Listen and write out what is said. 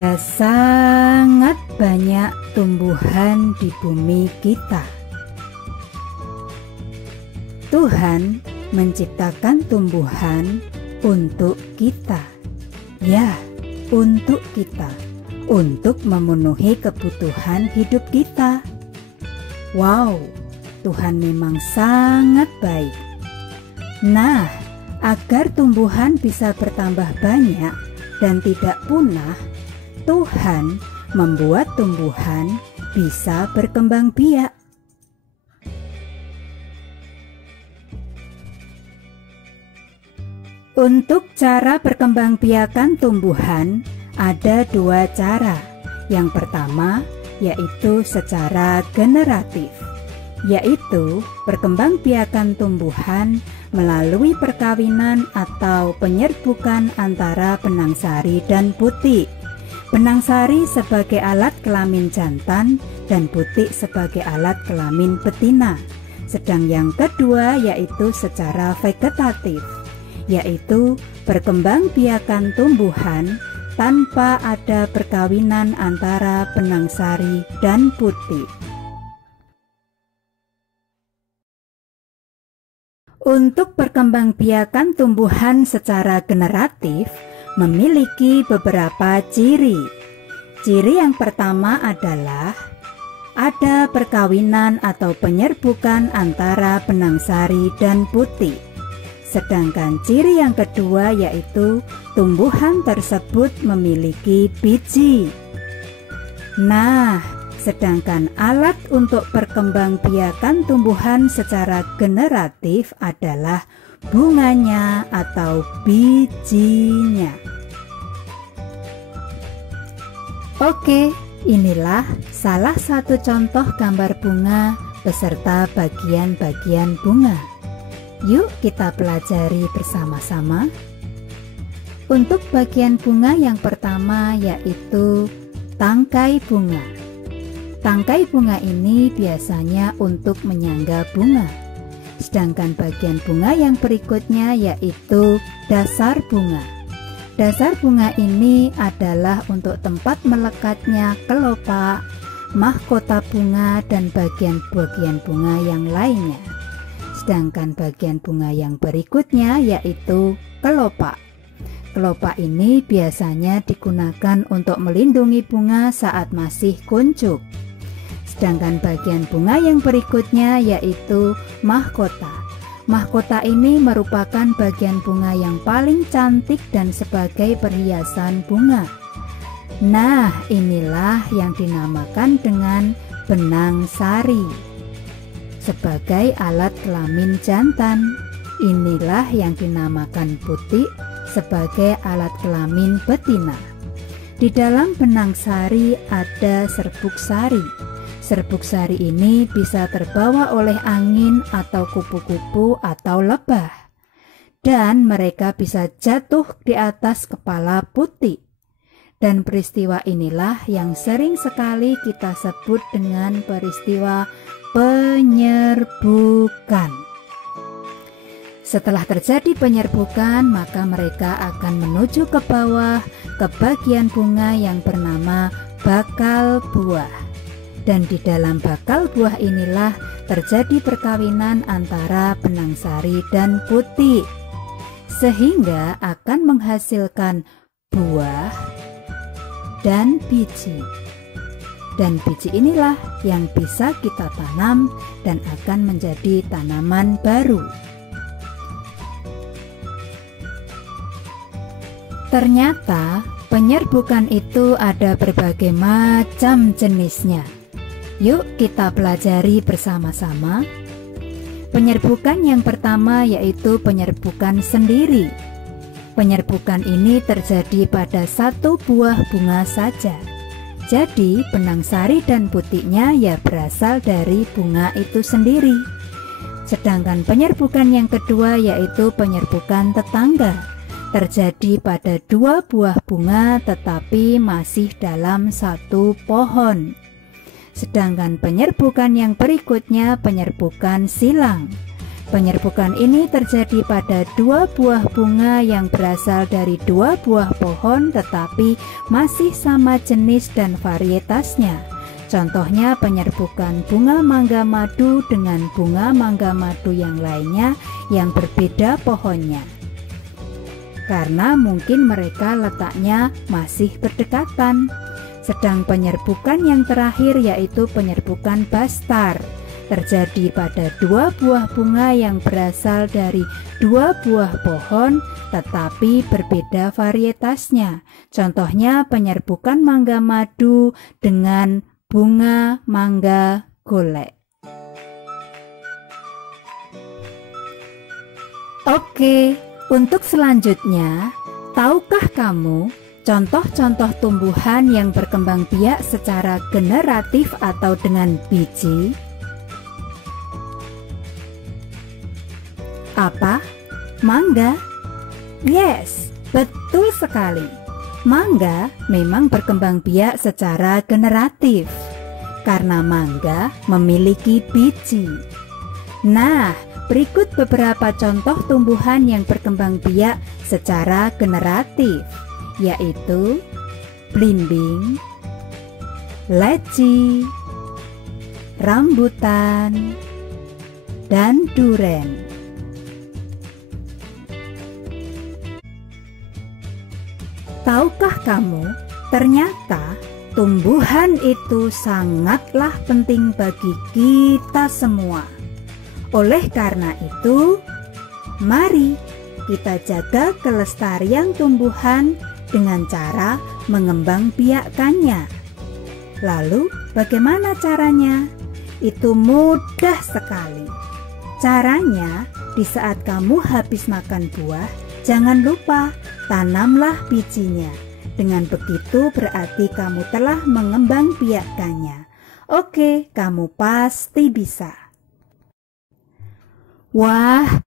Sangat banyak tumbuhan di bumi kita. Tuhan menciptakan tumbuhan untuk kita. Ya, untuk kita, untuk memenuhi kebutuhan hidup kita. Wow, Tuhan memang sangat baik. Nah, agar tumbuhan bisa bertambah banyak dan tidak punah, Tuhan membuat tumbuhan bisa berkembang biak. Untuk cara perkembangbiakan tumbuhan ada dua cara. Yang pertama yaitu secara generatif, yaitu perkembangbiakan tumbuhan melalui perkawinan atau penyerbukan antara benang sari dan butik. Benang sari sebagai alat kelamin jantan dan butik sebagai alat kelamin betina. Sedang yang kedua yaitu secara vegetatif, yaitu perkembangbiakan tumbuhan tanpa ada perkawinan antara benang sari dan butik. Untuk perkembangbiakan tumbuhan secara generatif memiliki beberapa ciri. Ciri yang pertama adalah ada perkawinan atau penyerbukan antara benang sari dan butik. Sedangkan ciri yang kedua yaitu tumbuhan tersebut memiliki biji. Nah, sedangkan alat untuk perkembangbiakan tumbuhan secara generatif adalah bunganya atau bijinya. Oke, inilah salah satu contoh gambar bunga beserta bagian-bagian bunga. Yuk kita pelajari bersama-sama. Untuk bagian bunga yang pertama yaitu tangkai bunga. Tangkai bunga ini biasanya untuk menyangga bunga. Sedangkan bagian bunga yang berikutnya yaitu dasar bunga. Dasar bunga ini adalah untuk tempat melekatnya kelopak, mahkota bunga, dan bagian-bagian bunga yang lainnya. Sedangkan bagian bunga yang berikutnya yaitu kelopak. Kelopak ini biasanya digunakan untuk melindungi bunga saat masih kuncup. Sedangkan bagian bunga yang berikutnya yaitu mahkota. Mahkota ini merupakan bagian bunga yang paling cantik dan sebagai perhiasan bunga. Nah, inilah yang dinamakan dengan benang sari. Sebagai alat kelamin jantan, inilah yang dinamakan butik sebagai alat kelamin betina. Di dalam benang sari ada serbuk sari. Serbuk sari ini bisa terbawa oleh angin atau kupu-kupu atau lebah, dan mereka bisa jatuh di atas kepala butik. Dan peristiwa inilah yang sering sekali kita sebut dengan peristiwa penyerbukan. Setelah terjadi penyerbukan, maka mereka akan menuju ke bawah ke bagian bunga yang bernama bakal buah. Dan di dalam bakal buah inilah terjadi perkawinan antara benang sari dan butik, sehingga akan menghasilkan buah dan biji. Dan biji inilah yang bisa kita tanam dan akan menjadi tanaman baru. Ternyata penyerbukan itu ada berbagai macam jenisnya. Yuk kita pelajari bersama-sama. Penyerbukan yang pertama yaitu penyerbukan sendiri. Penyerbukan ini terjadi pada satu buah bunga saja. Jadi benang sari dan butiknya ya berasal dari bunga itu sendiri. Sedangkan penyerbukan yang kedua yaitu penyerbukan tetangga. Terjadi pada dua buah bunga tetapi masih dalam satu pohon. Sedangkan penyerbukan yang berikutnya penyerbukan silang. Penyerbukan ini terjadi pada dua buah bunga yang berasal dari dua buah pohon tetapi masih sama jenis dan varietasnya. Contohnya penyerbukan bunga mangga madu dengan bunga mangga madu yang lainnya yang berbeda pohonnya. Karena mungkin mereka letaknya masih berdekatan. Sedang penyerbukan yang terakhir yaitu penyerbukan bastar terjadi pada dua buah bunga yang berasal dari dua buah pohon tetapi berbeda varietasnya. Contohnya penyerbukan mangga madu dengan bunga mangga golek. Oke, untuk selanjutnya, tahukah kamu contoh-contoh tumbuhan yang berkembang biak secara generatif atau dengan biji? Apa? Mangga? Yes, betul sekali. Mangga memang berkembang biak secara generatif karena mangga memiliki biji. Nah, berikut beberapa contoh tumbuhan yang berkembang biak secara generatif, yaitu belimbing, leci, rambutan, dan duren. Tahukah kamu, ternyata tumbuhan itu sangatlah penting bagi kita semua. Oleh karena itu, mari kita jaga kelestarian tumbuhan dengan cara mengembangbiakkannya. Lalu, bagaimana caranya? Itu mudah sekali. Caranya, di saat kamu habis makan buah, jangan lupa tanamlah bijinya. Dengan begitu berarti kamu telah mengembangbiakkannya. Oke, kamu pasti bisa. Wah,